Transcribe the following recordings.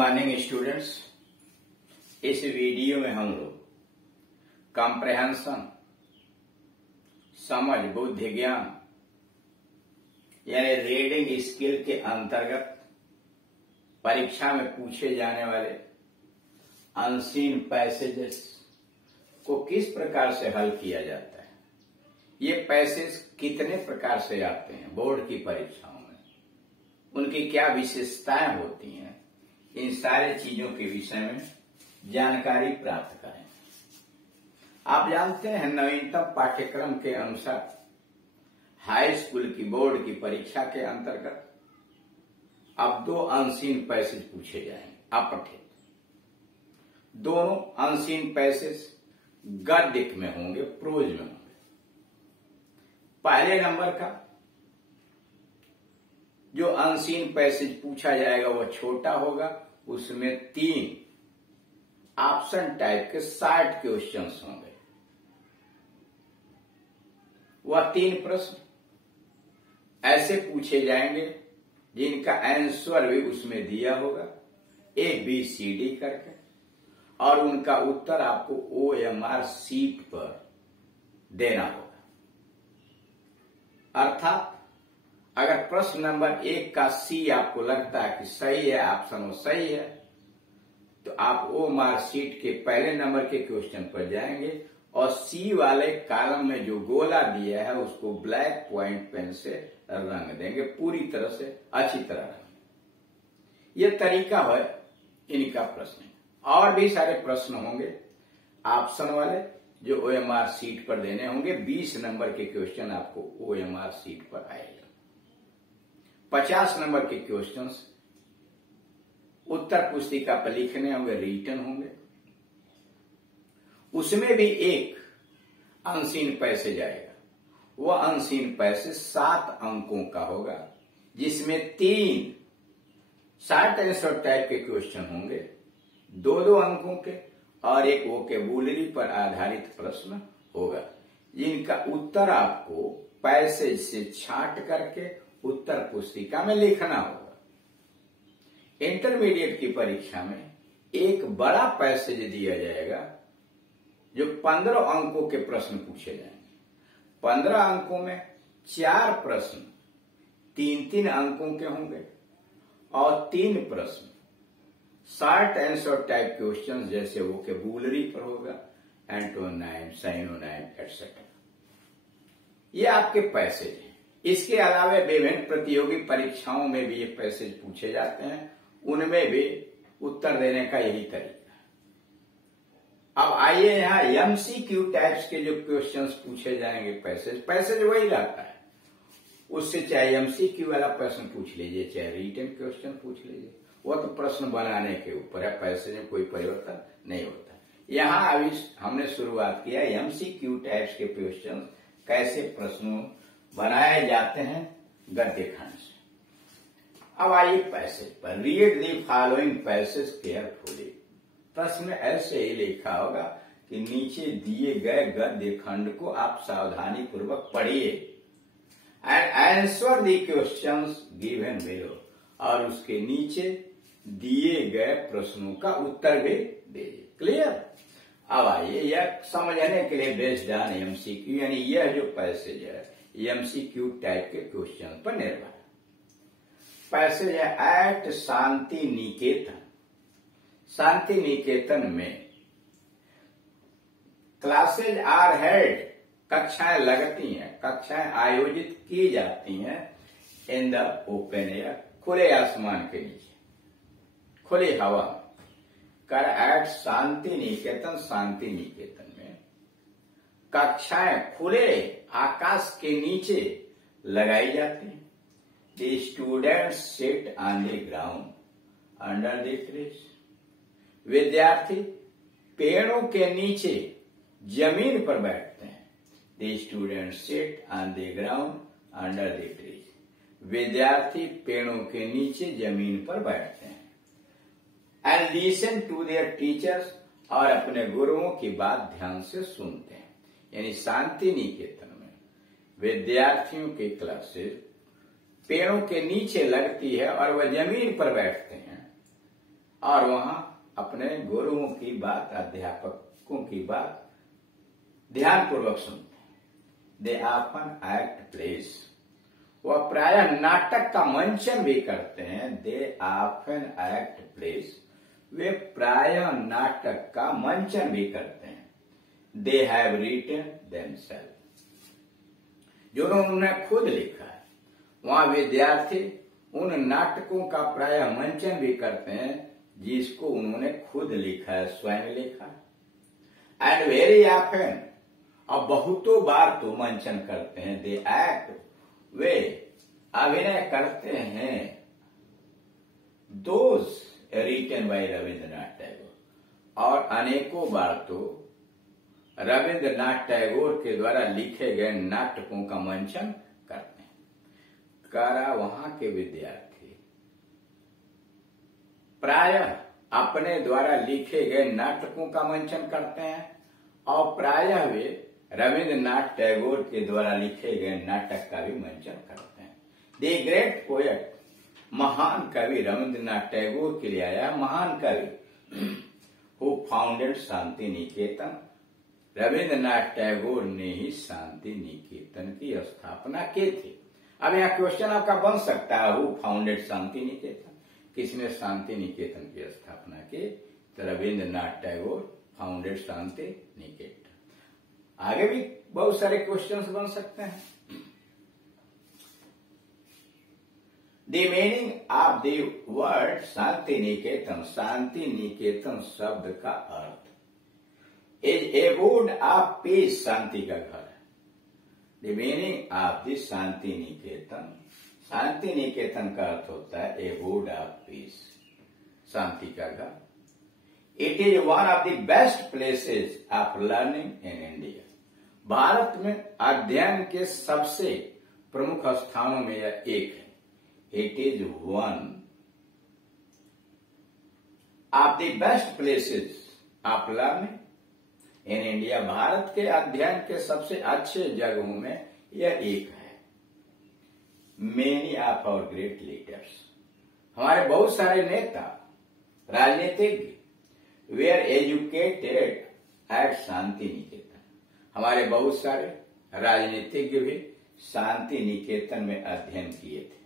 Morning students. इस video में हम लोग कॉम्प्रहेंशन, समझ, बुद्धि ज्ञान यानी रीडिंग स्किल के अंतर्गत परीक्षा में पूछे जाने वाले अनसीन पैसेजेस को किस प्रकार से हल किया जाता है, ये पैसेज कितने प्रकार से आते हैं बोर्ड की परीक्षाओं में, उनकी क्या विशेषताएं होती हैं, इन सारे चीजों के विषय में जानकारी प्राप्त करें। आप जानते हैं नवीनतम पाठ्यक्रम के अनुसार हाई स्कूल की बोर्ड की परीक्षा के अंतर्गत अब 2 अनसीन पैसेज पूछे जाएंगे अपठित। दोनों अनसीन पैसेज गद्य में होंगे, प्रोज में होंगे। पहले नंबर का जो अनसीन पैसेज पूछा जाएगा वह छोटा होगा, उसमें 3 ऑप्शन टाइप के 60 क्वेश्चंस होंगे। वह 3 प्रश्न ऐसे पूछे जाएंगे जिनका आंसर भी उसमें दिया होगा ABCD करके, और उनका उत्तर आपको OMR शीट पर देना होगा। अर्थात अगर प्रश्न नंबर 1 का C आपको लगता है कि सही है, ऑप्शन वो सही है, तो आप OMR शीट के पहले नंबर के क्वेश्चन पर जाएंगे और C वाले कॉलम में जो गोला दिया है उसको ब्लैक पॉइंट पेन से रंग देंगे, पूरी तरह से अच्छी तरह रंग। यह तरीका है इनका प्रश्न। और भी सारे प्रश्न होंगे ऑप्शन वाले जो OMR शीट पर देने होंगे। 20 नंबर के क्वेश्चन आपको OMR शीट पर आएगा। 50 नंबर के क्वेश्चंस उत्तर पुस्तिका पर लिखने होंगे, रिटन होंगे। उसमें भी एक अनसीन पैसेज आएगा। वह अनसीन पैसेज 7 अंकों का होगा, जिसमें 3 शॉर्ट आंसर टाइप के क्वेश्चन होंगे, 2-2 अंकों के, और एक वोकेबुलरी पर आधारित प्रश्न होगा, जिनका उत्तर आपको पैसेज से छांट करके उत्तर पुस्तिका में लिखना होगा। इंटरमीडिएट की परीक्षा में एक बड़ा पैसेज दिया जाएगा जो 15 अंकों के प्रश्न पूछे जाएंगे। 15 अंकों में 4 प्रश्न 3-3 अंकों के होंगे और 3 प्रश्न शॉर्ट आंसर टाइप क्वेश्चन जैसे वोकेबुलरी पर होगा, एंटोनाइम, साइनोनाइम एटसेट्रा। ये आपके पैसेज हैं। इसके अलावा विभिन्न प्रतियोगी परीक्षाओं में भी ये पैसेज पूछे जाते हैं, उनमें भी उत्तर देने का यही तरीका है। अब आइए यहाँ MCQ टाइप्स के जो क्वेश्चंस पूछे जाएंगे, पैसेज वही रहता है। उससे चाहे MCQ वाला प्रश्न पूछ लीजिए, चाहे रिटन क्वेश्चन पूछ लीजिए, वह तो प्रश्न बनाने के ऊपर है, पैसेज में कोई परिवर्तन नहीं होता। यहाँ अभी हमने शुरुआत किया MCQ टाइप्स के क्वेश्चन कैसे प्रश्नों बनाए जाते हैं गद्य खंड से। अब आइए पैसेज पर। Read the following passage carefully. प्रश्न ऐसे ही लिखा होगा कि नीचे दिए गए गद्य खंड को आप सावधानी पूर्वक पढ़िए and answer the questions given below, और उसके नीचे दिए गए प्रश्नों का उत्तर भी दीजिए। क्लियर? अब आइए यह समझने के लिए बेस्ड ऑन MCQ, यानी यह जो पैसेज है MCQ टाइप के क्वेश्चन पर निर्भर है। पैसेज है एट शांति निकेतन। शांति निकेतन में क्लासेज आर हेल्ड, कक्षाएं लगती हैं, कक्षाएं आयोजित की जाती हैं इन द ओपन एयर, खुले आसमान के नीचे, खुली हवा कर। एट शांति निकेतन, शांति निकेतन में कक्षाएं खुले आकाश के नीचे लगाई जाती हैं। The students sit on the ground under the trees. विद्यार्थी पेड़ों के नीचे जमीन पर बैठते हैं। The students sit on the ground under the trees. विद्यार्थी पेड़ों के नीचे जमीन पर बैठते हैं। And listen to their teachers, और अपने गुरुओं की बात ध्यान से सुनते हैं। यानी शांति निकेतन में विद्यार्थियों की क्लासेस पेड़ों के नीचे लगती है और वह जमीन पर बैठते हैं और वहां अपने गुरुओं की बात, अध्यापकों की बात ध्यानपूर्वक सुनते हैं। दे ऑफन एक्ट प्लेस, वह प्रायः नाटक का मंचन भी करते हैं। दे ऑफन एक्ट प्लेस, वे प्रायः नाटक का मंचन भी करते हैं। दे हैव रिटन देमसेल्फ, जो उन्होंने खुद लिखा है। वहां विद्यार्थी उन नाटकों का प्रायः मंचन भी करते हैं जिसको उन्होंने खुद लिखा है, स्वयं लिखा है। एंड वेरी ऑफन, और बहुतों बार तो मंचन करते हैं। दे एक्ट, वे अभिनय करते हैं। Those written by Rabindranath Tagore, और अनेकों बार तो रविंद्रनाथ टैगोर के द्वारा लिखे गए नाटकों का मंचन करते हैं। करा वहां के विद्यार्थी प्रायः अपने द्वारा लिखे गए नाटकों का मंचन करते हैं, और प्रायः वे रविंद्रनाथ टैगोर के द्वारा लिखे गए नाटक का भी मंचन करते हैं। द ग्रेट पोएट, महान कवि रविंद्रनाथ टैगोर के लिए आया महान कवि, हु फाउंडेड शांति निकेतन, रविंद्रनाथ टैगोर ने ही शांति निकेतन की स्थापना की थी। अब यहाँ क्वेश्चन आपका बन सकता है, हु फाउंडेड शांति निकेतन, किसने शांति निकेतन की स्थापना की? तो रविंद्रनाथ टैगोर फाउंडेड शांति निकेतन। आगे भी बहुत सारे क्वेश्चंस बन सकते हैं। The meaning of the word Shantiniketan, Shantiniketan शब्द का अर्थ इज एबोर्ड ऑफ पीस, शांति का घर है। The meaning of the Shantiniketan, Shantiniketan का अर्थ होता है एबोर्ड ऑफ पीस, शांति का घर। It is one of the best places of learning in India, Bharat में अध्ययन के सबसे प्रमुख स्थानों में यह एक है। It is one of the best places of learning in India, Bharat के अध्ययन के सबसे अच्छे जगहों में यह एक है। Many of our great leaders, हमारे बहुत सारे नेता राजनीतिज्ञ were educated at Shantiniketan, हमारे बहुत सारे राजनीतिज्ञ भी शांति निकेतन में अध्ययन किए थे।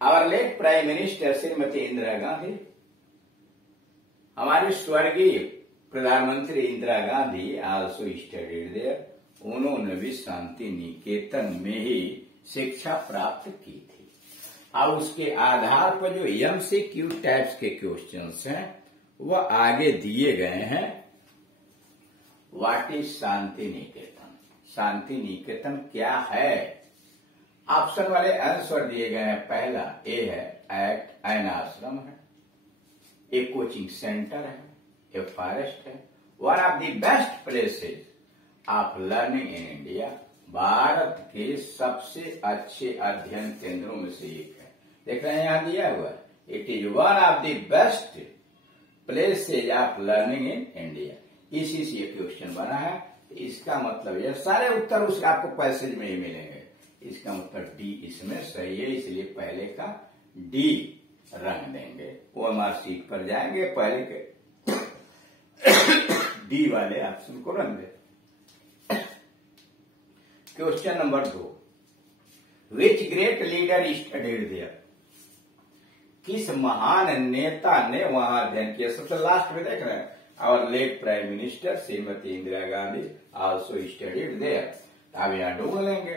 Our late prime minister Shrimati Indira Gandhi, हमारी स्वर्गीय प्रधानमंत्री Indira Gandhi also studied there, उन्होंने भी शांति निकेतन में ही शिक्षा प्राप्त की थी। अब उसके आधार पर जो एमसीक्यू टाइप्स के क्वेश्चंस हैं वह आगे दिए गए हैं। व्हाट इज शांति निकेतन, शांति निकेतन क्या है? ऑप्शन वाले आंसर दिए गए हैं। पहला ए है एक्ट, अनाश्रम है, ए कोचिंग सेंटर है, ए फॉरेस्ट है, one of the best places of learning in India, Bharat के सबसे अच्छे अध्ययन केंद्रों में से एक है। देख रहे हैं यहां दिया हुआ, it is one of the best places of learning in India. इसी से ये क्वेश्चन बना है। इसका मतलब यह सारे उत्तर उसका आपको पैसेज में ही मिलेंगे। इसका मतलब डी इसमें सही है, इसलिए पहले का डी रंग देंगे। ओएमआर सीट पर जाएंगे, पहले के डी वाले ऑप्शन को रंग दे। Question number 2, which great leader studied there, किस महान नेता ने वहां अध्ययन किया? सबसे लास्ट में देख रहे हैं, our late prime minister Shrimati Indira Gandhi also studied there. अब यहां ढूंढ लेंगे,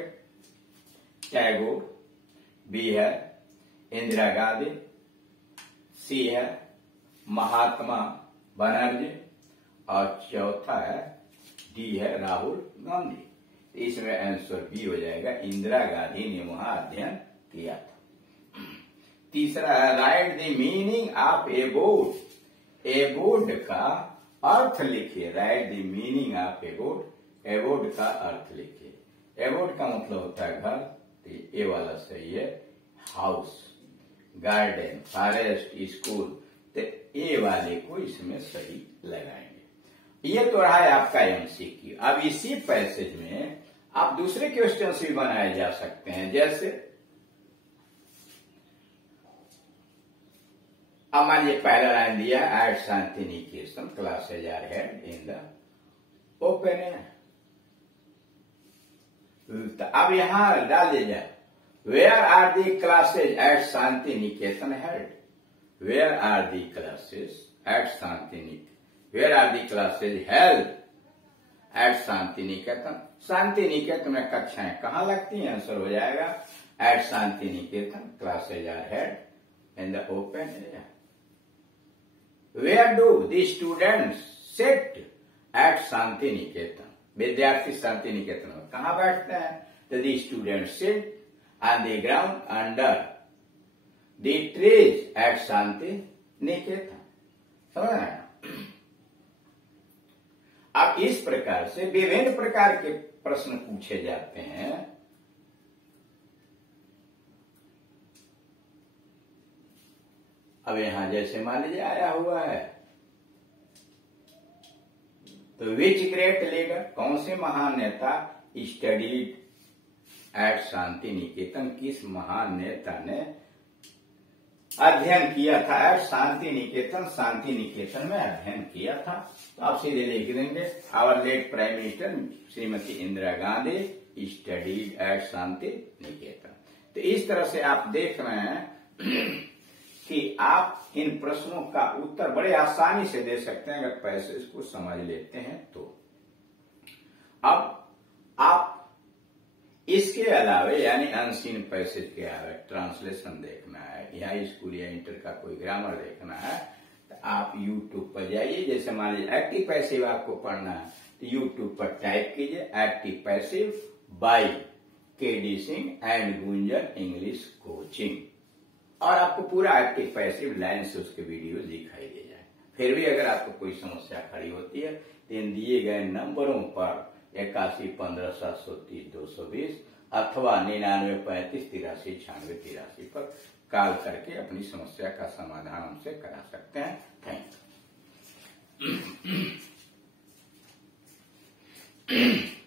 टैगोर, बी है इंदिरा गांधी, सी है महात्मा बनर्जी, और चौथा है डी है राहुल गांधी। इसमें आंसर बी हो जाएगा, इंदिरा गांधी ने वहां अध्ययन किया था। तीसरा है right the meaning of abode, abode का अर्थ लिखिए। Right the meaning of abode, abode का अर्थ लिखिए। एबोर्ड का मतलब होता है घर, तो ये वाला सही है, हाउस, गार्डन, फॉरेस्ट, स्कूल, तो ये वाले को इसमें सही लगाएंगे। ये तो रहा है आपका एमसीक्यू। अब इसी पैसेज में आप दूसरे क्वेश्चन भी बनाए जा सकते हैं, जैसे अब मान लीजिए पहला लाइन दिया at Shantiniketan classes are held in the open air. अब यहां डाल दीजिए where are the classes at Shantiniketan held, where are the classes at Shantiniketan, where are the classes held at Shantiniketan. Shanti Niketan में कक्षाएं कहां लगती हैं? आंसर हो जाएगा at Shantiniketan classes are held in the open area. Where do the students sit at Shantiniketan, विद्यार्थी शांति निकेतन में कहां बैठते हैं? तो the students sit on the ground under the trees at Santiniketan. समझ रहे हैं? अब इस प्रकार से विभिन्न प्रकार के प्रश्न पूछे जाते हैं। अब यहां जैसे मान लीजिए आया हुआ है तो विच ग्रेट लीडर, कौन से महान नेता स्टडीड एट शांति निकेतन, किस महान नेता ने अध्ययन किया था एट शांति निकेतन, शांति निकेतन में अध्ययन किया था। तो आप सीधे लिख देंगे our late prime minister Shrimati Indira Gandhi studied at Santiniketan. तो इस तरह से आप देख रहे हैं कि आप इन प्रश्नों का उत्तर बड़े आसानी से दे सकते हैं अगर पैसेज को समझ लेते हैं तो। अब आप इसके अलावे यानी अनसीन पैसेज के अलावा ट्रांसलेशन देखना है या स्कूल या इंटर का कोई ग्रामर देखना है तो आप यूट्यूब पर जाइए। जैसे मान लीजिए एक्टिव पैसिव आपको पढ़ना है तो यूट्यूब पर टाइप कीजिए active passive by K D. Singh and Gunjan English coaching और आपको पूरा एक्टिव पैसिव लाइन से उसके वीडियो दिखाई दे जाए। फिर भी अगर आपको कोई समस्या खड़ी होती है तो इन दिए गए नंबरों पर 81 15 730 220 अथवा 99 35 83 96 83 पर कॉल करके अपनी समस्या का समाधान हमसे करा सकते हैं। Thank you.